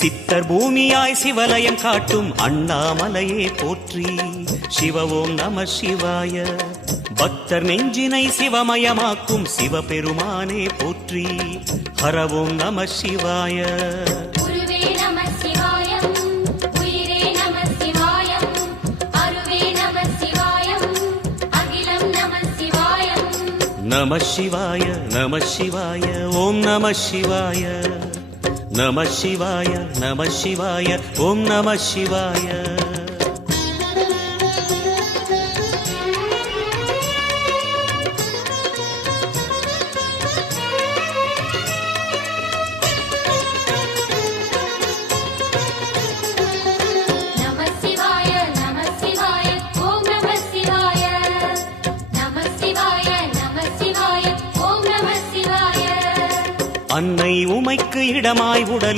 சித்தர் பூமியாய் சிவலயம் காட்டும் அண்ணாமலையே போற்றி. சிவ ஓம் நம சிவாய. பக்தர் நெஞ்சினை சிவமயமாக்கும் சிவபெருமானே போற்றி. ஹர ஓம் நம சிவாய. நம சிவாய நம சிவாய ஓம் நம சிவாய. நம சிவாய நம சிவாய ஓம் நம சிவாய. அன்னை உமைக்கு இடமாய் உடலில்